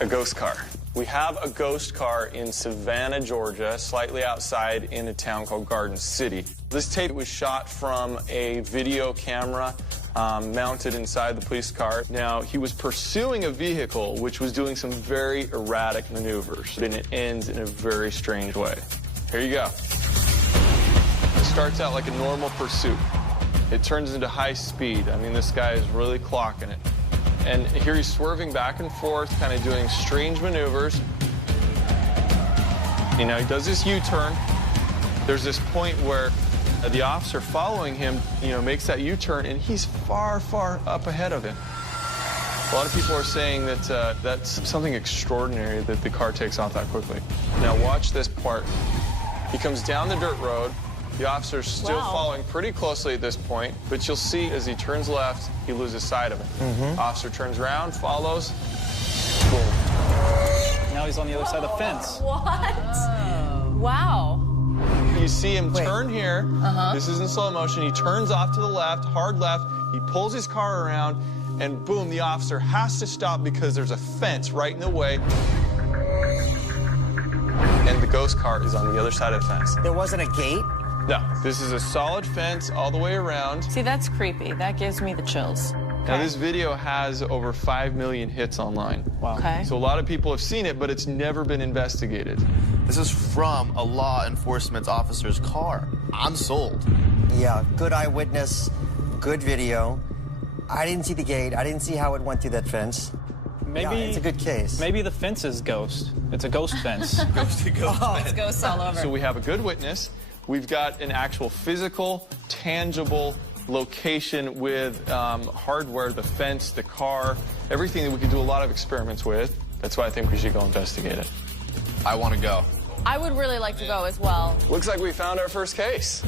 A ghost car. We have a ghost car in Savannah, Georgia, slightly outside in a town called Garden City. This tape was shot from a video camera mounted inside the police car. Now, he was pursuing a vehicle which was doing some very erratic maneuvers, and it ends in a very strange way. Here you go. It starts out like a normal pursuit. It turns into high speed. I mean, this guy is really clocking it. And here he's swerving back and forth, kind of doing strange maneuvers. You know, he does this U-turn. There's this point where the officer following him, you know, makes that U-turn, and he's far, far up ahead of him. A lot of people are saying that that's something extraordinary that the car takes off that quickly. Now watch this part. He comes down the dirt road. The officer's still following pretty closely at this point, but you'll see as he turns left, he loses sight of it. Officer turns around, follows, boom. Now he's on the other side of the fence. What? Wow. You see him turn here. This is in slow motion. He turns off to the left, hard left. He pulls his car around, and boom, the officer has to stop because there's a fence right in the way. And the ghost car is on the other side of the fence. There wasn't a gate? No, this is a solid fence all the way around. See, that's creepy. That gives me the chills. Now, this video has over 5 million hits online. Wow. Okay. So a lot of people have seen it, but it's never been investigated. This is from a law enforcement officer's car. I'm sold. Yeah, good eyewitness, good video. I didn't see the gate. I didn't see how it went through that fence. Maybe yeah, it's a good case. Maybe the fence is ghost. It's a ghost fence. Ghost to ghost fence. It's ghosts all over. So we have a good witness. We've got an actual physical, tangible location with hardware, the fence, the car, everything that we could do a lot of experiments with. That's why I think we should go investigate it. I want to go. I would really like to go as well. Looks like we found our first case.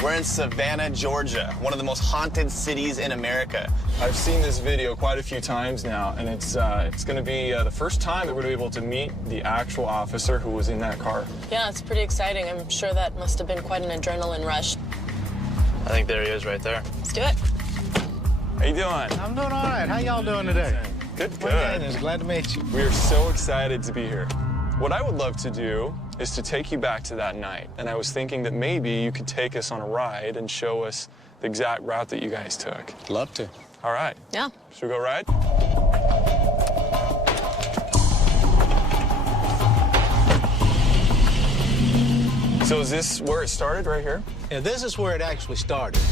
We're in Savannah, Georgia, one of the most haunted cities in America. I've seen this video quite a few times now, and it's going to be the first time that we're going to be able to meet the actual officer who was in that car. Yeah, it's pretty exciting. I'm sure that must have been quite an adrenaline rush. I think there he is right there. Let's do it. How you doing? I'm doing all right. How y'all doing today? Good, My good. goodness, glad to meet you. We are so excited to be here. What I would love to do is to take you back to that night, and I was thinking that maybe you could take us on a ride and show us the exact route that you guys took. Love to. All right. Yeah. Should we go ride? So is this where it started, right here? Yeah, this is where it actually started.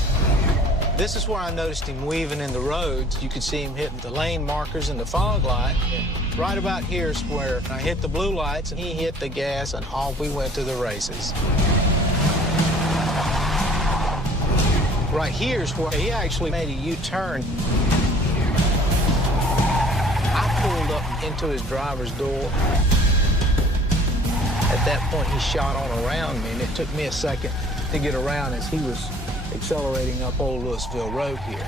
This is where I noticed him weaving in the roads. You could see him hitting the lane markers and the fog light. And right about here is where I hit the blue lights and he hit the gas and off we went to the races. Right here is where he actually made a U-turn. I pulled up into his driver's door. At that point, he shot on around me, and it took me a second to get around as he was accelerating up Old Louisville Road here.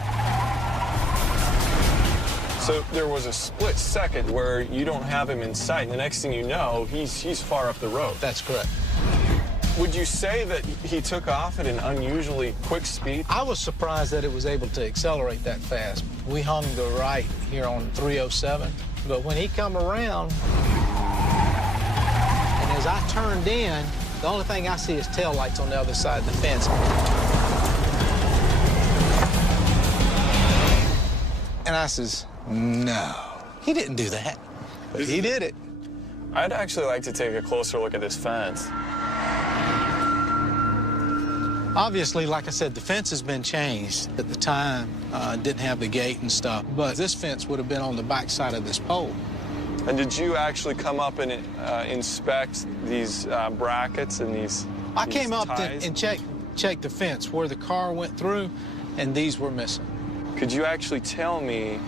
So there was a split second where you don't have him in sight, and the next thing you know, he's far up the road. That's correct. Would you say that he took off at an unusually quick speed? I was surprised that it was able to accelerate that fast. We hung to the right here on 307, but when he come around, and as I turned in, the only thing I see is taillights on the other side of the fence. And I says, no, he didn't do that, but he did it. I'd actually like to take a closer look at this fence. Obviously, like I said, the fence has been changed. At the time, didn't have the gate and stuff, but this fence would have been on the back side of this pole. And did you actually come up and inspect these brackets and these I came up ties? and checked the fence where the car went through, and these were missing. Could you actually tell me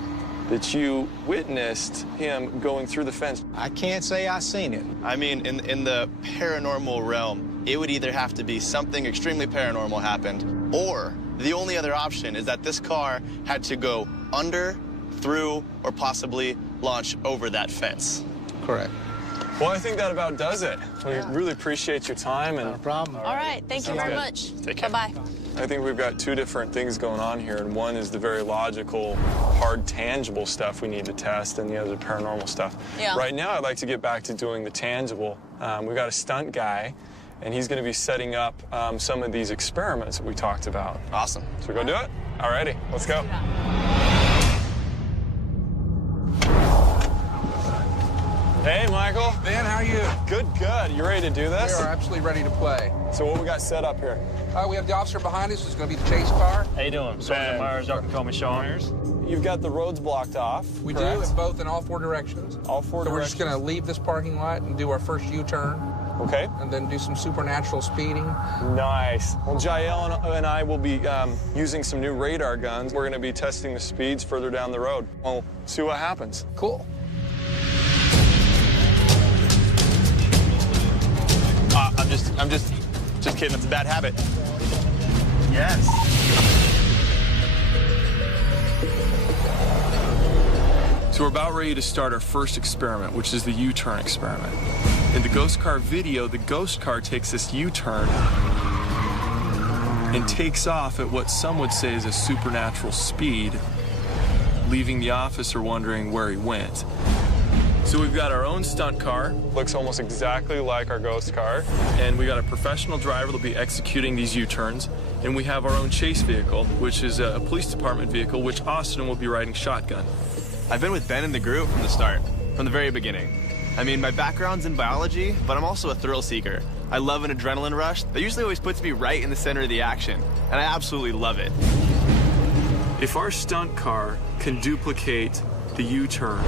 that you witnessed him going through the fence? I can't say I seen it. I mean, in the paranormal realm, it would either have to be something extremely paranormal happened, or the only other option is that this car had to go under, through, or possibly launch over that fence. Correct. Well, I think that about does it. We really appreciate your time. And No problem. All right. Thank you very good. much. Take care. Bye-bye. I think we've got two different things going on here, and one is the very logical, hard, tangible stuff we need to test, and the other paranormal stuff. Yeah. Right now, I'd like to get back to doing the tangible. We've got a stunt guy, and he's going to be setting up some of these experiments that we talked about. Awesome. So we go do it? Alrighty, let's go. Hey, Michael. Ben, how are you? Good, good. You ready to do this? We are absolutely ready to play. So what we got set up here? We have the officer behind us who's going to be the chase car. How you doing? Sergeant Myers, Dr. Comey Shawners. You've got the roads blocked off. We correct? do, in all 4 directions. All 4 So we're directions. just going to leave this parking lot and do our first U-turn. Okay. And then do some supernatural speeding. Nice. Well, Jael and I will be using some new radar guns. We're going to be testing the speeds further down the road. We'll see what happens. Cool. I'm just kidding. It's a bad habit. Yes. So we're about ready to start our first experiment, which is the U-turn experiment. In the ghost car video, the ghost car takes this U-turn and takes off at what some would say is a supernatural speed, leaving the officer wondering where he went. So we've got our own stunt car, looks almost exactly like our ghost car, and we got a professional driver that'll be executing these U-turns, and we have our own chase vehicle, which is a police department vehicle, which Austin will be riding shotgun. I've been with Ben in the group from the start, from the very beginning. I mean, my background's in biology, but I'm also a thrill seeker. I love an adrenaline rush that usually always puts me right in the center of the action, and I absolutely love it. If our stunt car can duplicate the U-turn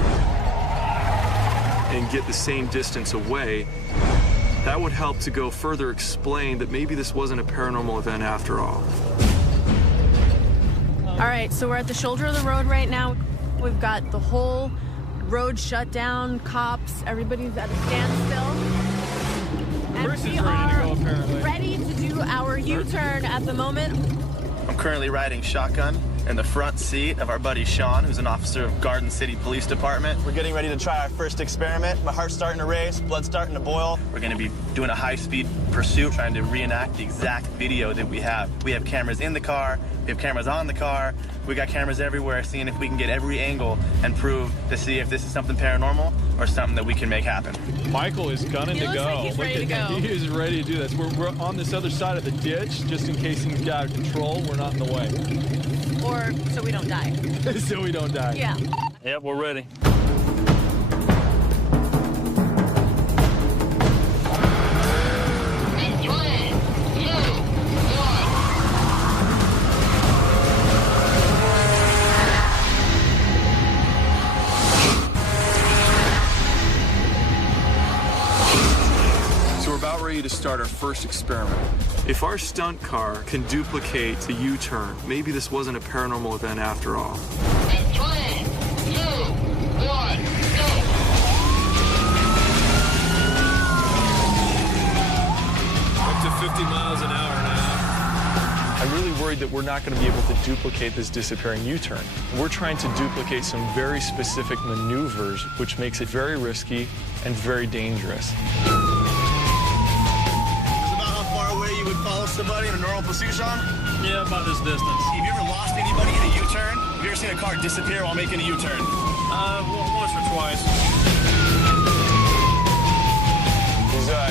and get the same distance away, that would help to go further explain that maybe this wasn't a paranormal event after all. All right, so we're at the shoulder of the road right now. We've got the whole road shut down, cops, everybody's at a standstill. And Bruce we is ready to are go, apparently. ready to do our U-turn at the moment. I'm currently riding shotgun in the front seat of our buddy Sean, who's an officer of Garden City Police Department. We're getting ready to try our first experiment. My heart's starting to race, blood's starting to boil. We're going to be doing a high-speed pursuit, trying to reenact the exact video that we have. We have cameras in the car, we have cameras on the car, we got cameras everywhere, seeing if we can get every angle and prove to see if this is something paranormal or something that we can make happen. Michael is gunning to looks go. like he's ready to at go. him. He is ready to do this. We're on this other side of the ditch, just in case things get out of control. We're not in the way. Or so we don't die. So we don't die. Yeah. Yep, we're ready. To start our first experiment. If our stunt car can duplicate the U-turn, maybe this wasn't a paranormal event after all. 3, 2, 1, go! Up to 50 miles an hour now. I'm really worried that we're not going to be able to duplicate this disappearing U-turn. We're trying to duplicate some very specific maneuvers, which makes it very risky and very dangerous. Follow somebody in a normal pursuit, Sean? Yeah, about this distance. Have you ever lost anybody in a U-turn? Have you ever seen a car disappear while making a U-turn? Once or twice.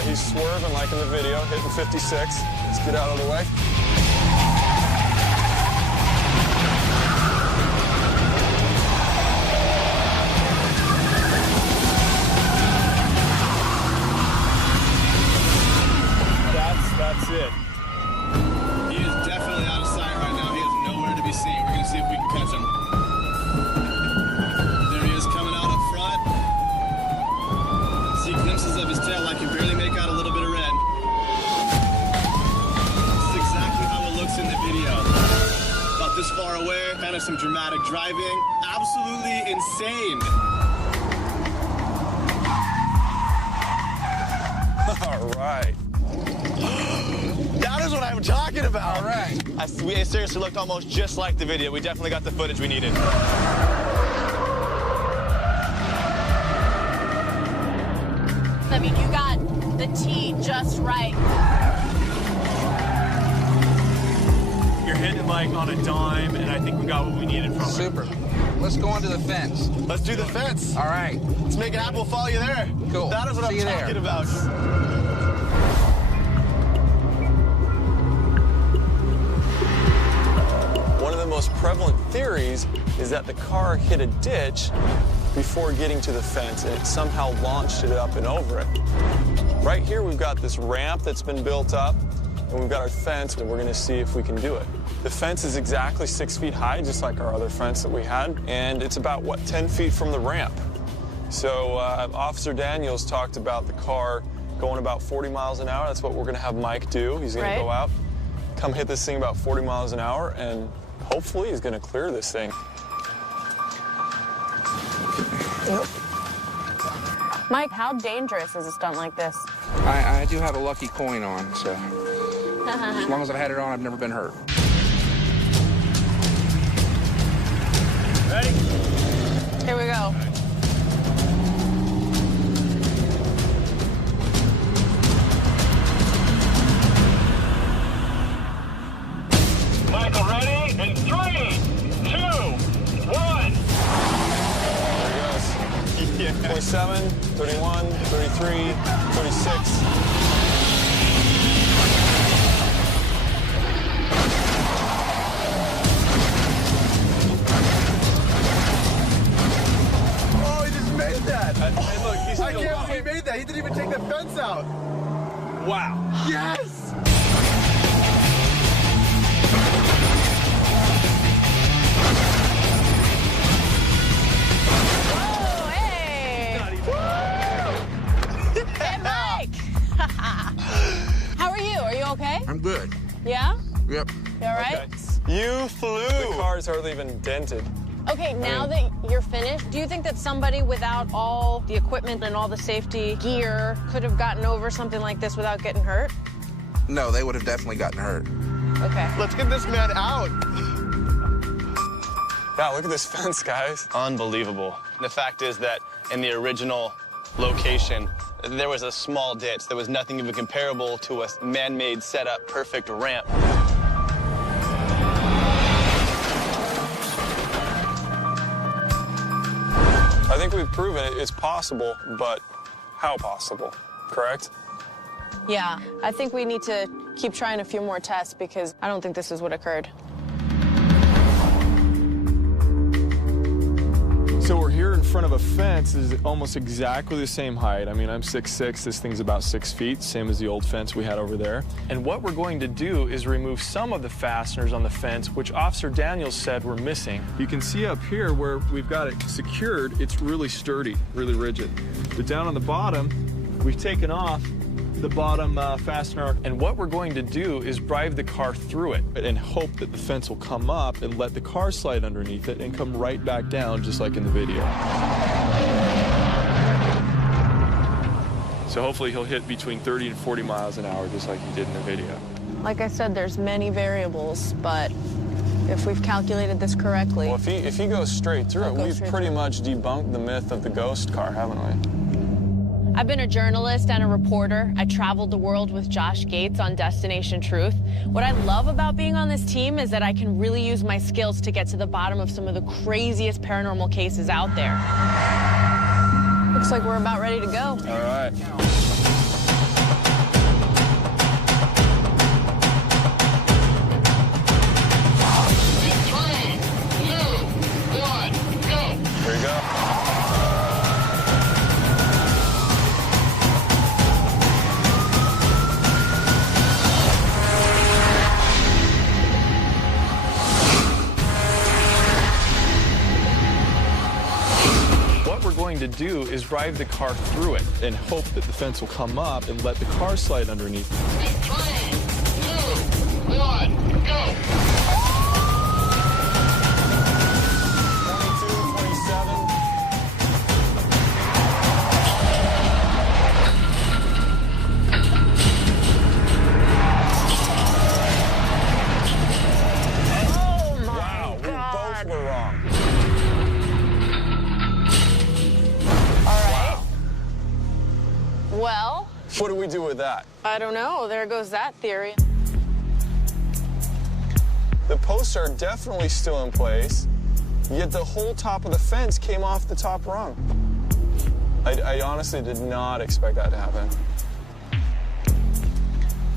He's swerving like in the video, hitting 56. Let's get out of the way. That's it. He is definitely out of sight right now. He is nowhere to be seen. We're going to see if we can catch him. There he is coming out up front. See glimpses of his tail. I can barely make out a little bit of red. This is exactly how it looks in the video. About this far away, kind of some dramatic driving. Absolutely insane. All right. That is what I'm talking about. All right. It seriously looked almost just like the video. We definitely got the footage we needed. I mean, you got the T just right. hit it like on a dime, and I think we got what we needed from it. Super. Let's go onto the fence. Let's do the fence. All right. Let's make it happen. We'll follow you there. Cool. That is what See I'm you talking there. about. One of the most prevalent theories is that the car hit a ditch before getting to the fence, and it somehow launched it up and over it. Right here, we've got this ramp that's been built up, and we've got our fence, and we're gonna see if we can do it. The fence is exactly 6 feet high, just like our other fence that we had, and it's about, what, 10 feet from the ramp. So Officer Daniels talked about the car going about 40 miles an hour. That's what we're gonna have Mike do. He's gonna go out, come hit this thing about 40 miles an hour, and hopefully he's gonna clear this thing. Yep. Mike, how dangerous is a stunt like this? I do have a lucky coin on, so as long as I've had it on, I've never been hurt. Ready? Here we go. Michael, ready? In 3, 2, 1. There he goes. 27, 31, 33, 36. Oh, he just made that. Hey, look, he's I still can't up. believe he made that. He didn't even take the fence out. Wow. Yes! Oh, hey! Hey, Mike! How are you? Are you okay? I'm good. Yeah? Yep. You all right? You flew. The car's hardly even dented. Okay, now that you're finished, do you think that somebody without all the equipment and all the safety gear could have gotten over something like this without getting hurt? No, they would have definitely gotten hurt. Okay. Let's get this man out. Yeah, look at this fence, guys. Unbelievable. The fact is that in the original location, there was a small ditch. There was nothing even comparable to a man-made, set-up, perfect ramp. I think we've proven it's possible, but how possible, correct? Yeah, I think we need to keep trying a few more tests because I don't think this is what occurred. So we're here in front of a fence. This is almost exactly the same height. I mean, I'm 6'6", this thing's about 6 feet, same as the old fence we had over there. And what we're going to do is remove some of the fasteners on the fence, which Officer Daniels said were missing. You can see up here where we've got it secured, it's really sturdy, really rigid. But down on the bottom, we've taken off the bottom fastener. And what we're going to do is drive the car through it and hope that the fence will come up and let the car slide underneath it and come right back down, just like in the video. So hopefully he'll hit between 30 and 40 miles an hour, just like he did in the video. Like I said, there's many variables, but if we've calculated this correctly... Well, if he goes straight through it, we've pretty much debunked the myth of the ghost car, haven't we? I've been a journalist and a reporter. I traveled the world with Josh Gates on Destination Truth. What I love about being on this team is that I can really use my skills to get to the bottom of some of the craziest paranormal cases out there. Looks like we're about ready to go. All right. In 3, 2, 1, go. Here you go. What we're going to do is drive the car through it and hope that the fence will come up and let the car slide underneath. In 3, 2, 1, go. 22, 27. Oh, my Wow, we God. both were wrong. All right. Well, What do we do with that? I don't know. There goes that theory. The posts are definitely still in place, yet the whole top of the fence came off the top rung. I honestly did not expect that to happen.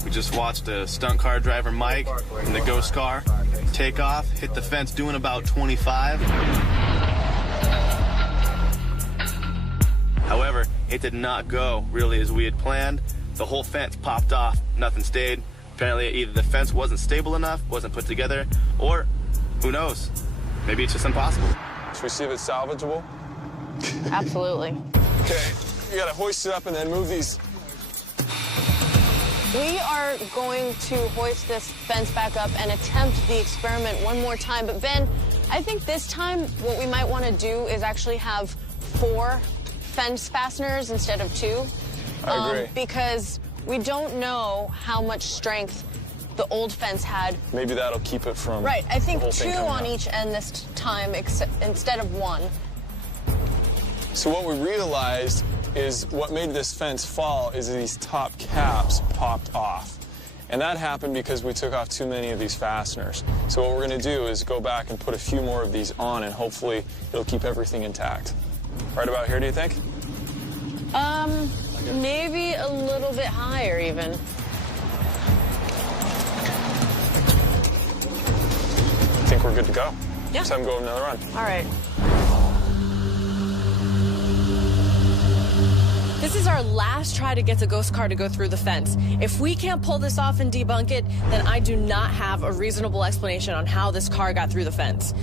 We just watched a stunt car driver, Mike, in the ghost car, take off, hit the fence doing about 25. However, it did not go really as we had planned. The whole fence popped off, nothing stayed. Apparently either the fence wasn't stable enough, wasn't put together, or who knows, maybe it's just impossible. Should we see if it's salvageable? Absolutely. Okay, you gotta hoist it up and then move these. We are going to hoist this fence back up and attempt the experiment one more time. But Ben, I think this time what we might want to do is actually have 4 fence fasteners instead of 2. I agree. Because we don't know how much strength the old fence had. Maybe that'll keep it from. Right, I think the whole 2 thing coming on out. each end this time instead of 1. So what we realized is what made this fence fall is these top caps popped off. And that happened because we took off too many of these fasteners. So what we're gonna do is go back and put a few more of these on, and hopefully it'll keep everything intact. Right about here, do you think? Maybe a little bit higher even. I think we're good to go. Yeah. Let's have them go another run. All right. This is our last try to get the ghost car to go through the fence. If we can't pull this off and debunk it, then I do not have a reasonable explanation on how this car got through the fence.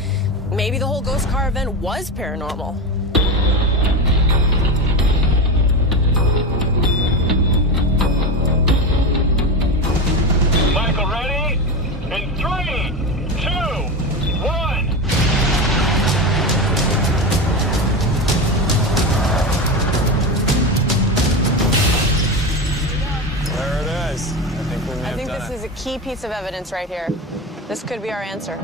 Maybe the whole ghost car event was paranormal. Michael, ready? In 3, 2, 1. There it is. I think we may I have think done this it. is a key piece of evidence right here. This could be our answer.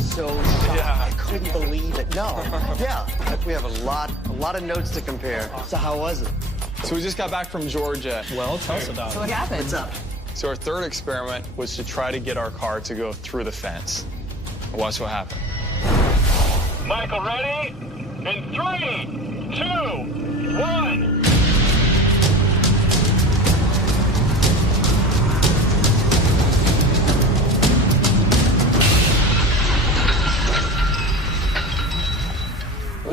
So shocked. I couldn't believe it. No. Yeah. We have a lot of notes to compare. So how was it? So we just got back from Georgia. Well, tell us about it. What happened? What's up? So our third experiment was to try to get our car to go through the fence. Watch what happened. Michael, ready? In 3, 2, 1.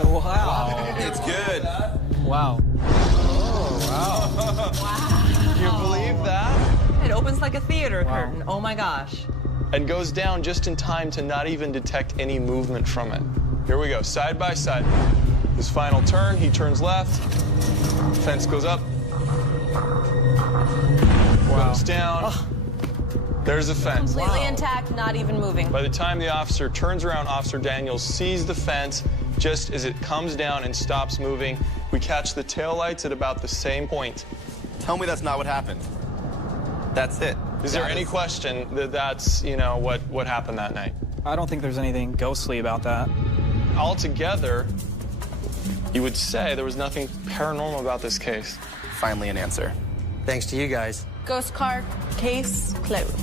Wow. It's good. Wow. Can you believe that? It opens like a theater curtain. Oh my gosh. And goes down just in time to not even detect any movement from it. Here we go, side by side. His final turn, he turns left. Fence goes up. Goes down. There's the fence. Completely intact, not even moving. By the time the officer turns around, Officer Daniels sees the fence just as it comes down and stops moving. We catch the taillights at about the same point. Tell me that's not what happened. That's it. Is there any question that that's, you know, what happened that night? I don't think there's anything ghostly about that. Altogether, you would say there was nothing paranormal about this case. Finally an answer. Thanks to you guys. Ghost car, case closed.